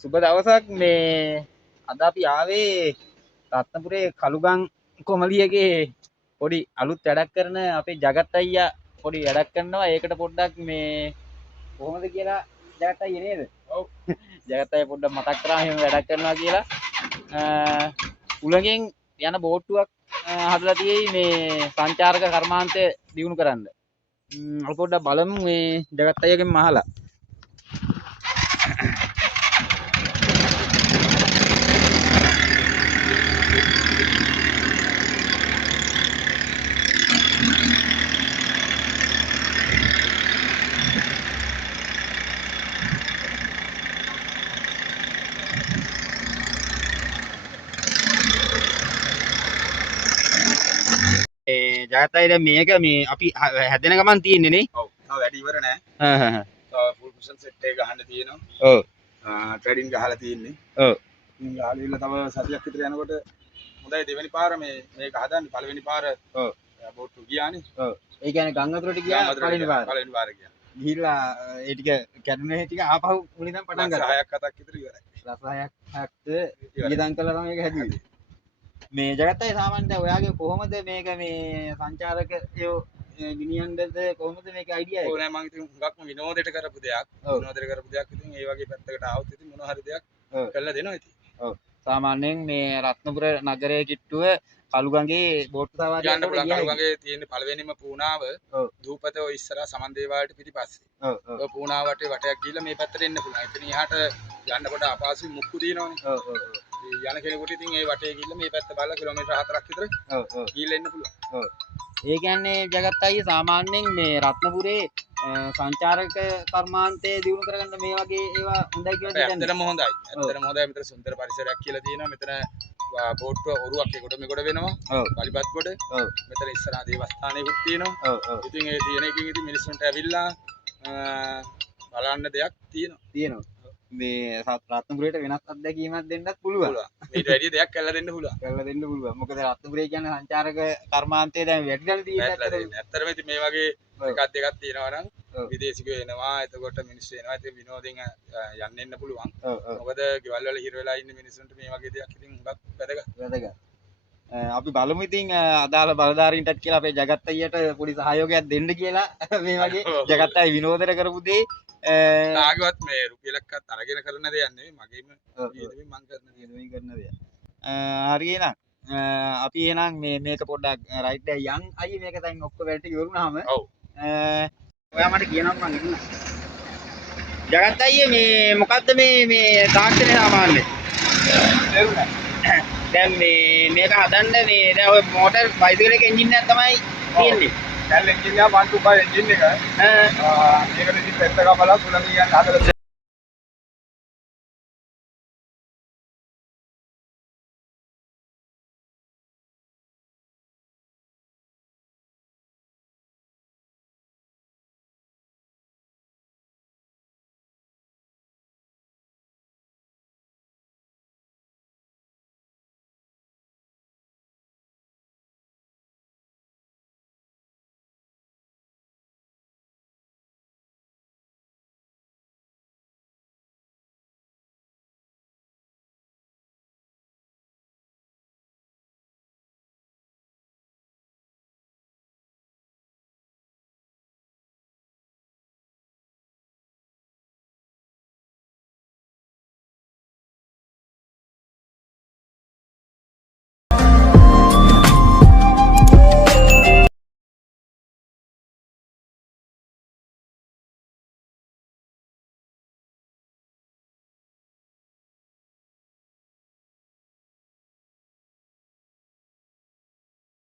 සුබ දවසක් මේ අද අපි ආවේ රත්නපුරේ කළුගම් කොමලියගේ පොඩි අලුත් වැඩක් කරන අපේ ජගත් අයියා පොඩි වැඩක් කරනවා. ඒකට පොඩ්ඩක් මේ කොහොමද කියලා ජගත් අයියා නේද? ඔව්. ජගත් අයියා පොඩ්ඩක් මතක් කරා එහෙම වැඩක් කරනවා කියලා. උලගෙන් යන බෝට්ටුවක් හදලා තියෙයි මේ සංචාරක කර්මාන්තය දියුණු කරන්න. අපි පොඩ්ඩක් බලමු මේ ජගත් අයියාගෙන් අහලා. ජගත් අයියා දැන් මේක මේ අපි හැදෙන ගමන් තියෙන්නේ නේ. ඔව්. තාම වැඩි ඉවර නෑ. තව ෆුල් කුෂන් සෙට් එක ගහන්න තියෙනවා. ඔව්. ට්‍රෙඩින් ගහලා තියෙන්නේ. ඔව්. ඉතින් ගහලා තව සතියක් විතර යනකොට හොඳයි දෙවෙනි පාර මේක හදන්නේ පළවෙනි පාර ඔව්. බෝට්ටු ගියානේ. ඔව්. ඒ කියන්නේ ගංගා වතුරට ගියා පළවෙනි පාර. පළවෙනි පාර ගියා. ගිහිල්ලා ඒ ටික කැඩුනේ ටික ආපහු මුලින්ම පටන් ගත්තා. 6ක් 7ක් විතර ඉවරයි. රස 6ක් වියදම් කළා තමයි මේක හැදුවේ. මේ ජගත් අයියා සාමාන්‍යයෙන් ඔයාගේ කොහොමද මේක මේ සංචාරකයෝ ගෙනියන්නද කොහොමද මේක අයිඩියා එක? ඕ නෑ මම ඉතින් හුඟක්ම විනෝදයට කරපු දෙයක්. විනෝදයට කරපු දෙයක් ඉතින් ඒ වගේ පැත්තකට ආවොත් ඉතින් මොන හරි දෙයක් කරලා දෙනවා ඉතින්. ඔව්. සාමාන්‍යයෙන් මේ රත්නපුර නගරයේ කිට්ටුව කළුගඟේ බෝට්ටු සවාරියක් යන්න පුළුවන්. කළුගඟේ තියෙන පළවෙනිම පූණාව දූපත ඔය ඉස්සරහා සමන්දේ වාලට පිටිපස්සේ. ඔව්. ඔය පූණාව වටේ වටයක් ගිහලා මේ පැත්තට එන්න පුළුවන්. එතන එහාට යන්න කොට අපහසු මුක්කු තියෙනවනේ. ඔව් ඔව් ඔව්. යන කෙනෙකුට ඉතින් ඒ වටේ ගිහලා මේ පැත්ත බලලා කිලෝමීටර් 4ක් විතර ඔව් ඔව් ගිහලා එන්න පුළුවන්. ඔව්. ඒ කියන්නේ ජගත් අයියා සාමාන්‍යයෙන් මේ රත්නපුරේ සංචාරක කර්මාන්තය දියුණු කරගන්න මේ වගේ ඒවා හොඳයි කියලා කියන්නේ. ඇත්තටම හොඳයි. ඇත්තටම හොඳයි. මෙතන සුන්දර පරිසරයක් කියලා තියෙනවා. මෙතන බෝට්ටුව ඔරුවක් එකට මෙකොට වෙනවා. ඔව්. පරිපත් කොට. ඔව්. මෙතන ඉස්සරහා දේවස්ථානෙකුත් තියෙනවා. ඔව් ඔව්. ඉතින් ඒ තියෙන එකකින් ඉතින් මිනිස්සුන්ට ඇවිල්ලා බලන්න දෙයක් තියෙනවා. තියෙනවා. මේ රත්නපුරේට වෙනස් අත්දැකීමක් දෙන්නත් පුළුවන්. මේට වැඩි දෙයක් කරලා දෙන්න පුළුවන්. කරලා දෙන්න පුළුවන්. මොකද රත්නපුරේ කියන්නේ සංචාරක කර්මාන්තය දැන් වැඩිලා තියෙන්නේ. ඇත්තටම ඉතින් මේ වගේ එකක් දෙකක් තියෙනවා නම් විදේශිකයෝ එනවා. එතකොට මිනිස්සු එනවා. ඉතින් විනෝදෙන් යන්න එන්න පුළුවන්. මොකද ගෙවල් වල හිර වෙලා ඉන්න මිනිස්සුන්ට මේ වගේ දෙයක් ඉතින් හුඟක් වැදගත්. වැදගත්. අපි බලමු ඉතින් අදාළ බලධාරීන්ටත් කියලා අපේ ජගත් අයියට පොඩි සහයෝගයක් දෙන්න කියලා මේ වගේ ජගත් අය විනෝදයට කරපු දේ ආගවත් මේ රුපියලක්වත් අරගෙන කරන දෙයක් නෙවෙයි මගේම වියදමින් මම කරන දෙයක්. හරි එහෙනම් අපි එහෙනම් මේක පොඩ්ඩක් රයිට් එක යන් අයියේ මේක දැන් ඔක්කොම වැඩ ටික ඉවරුනහම ඔව් ඔයා මට කියනවා මං ඉන්න. ජගත් අයියේ මේ මොකද්ද මේ තාක්ෂණය සාමාන්‍යයෙන්? තේරුණා. දැන් මේක හදන්න මේ දැන් ඔය මෝටර් බයිසිකල් එක එන්ජින් එකක් තමයි තියෙන්නේ. දැන් එන්ජින් එක 125 එන්ජින් එක. මේකට ඉතින් පෙත්ත කපලා සුළඟ යන හදලා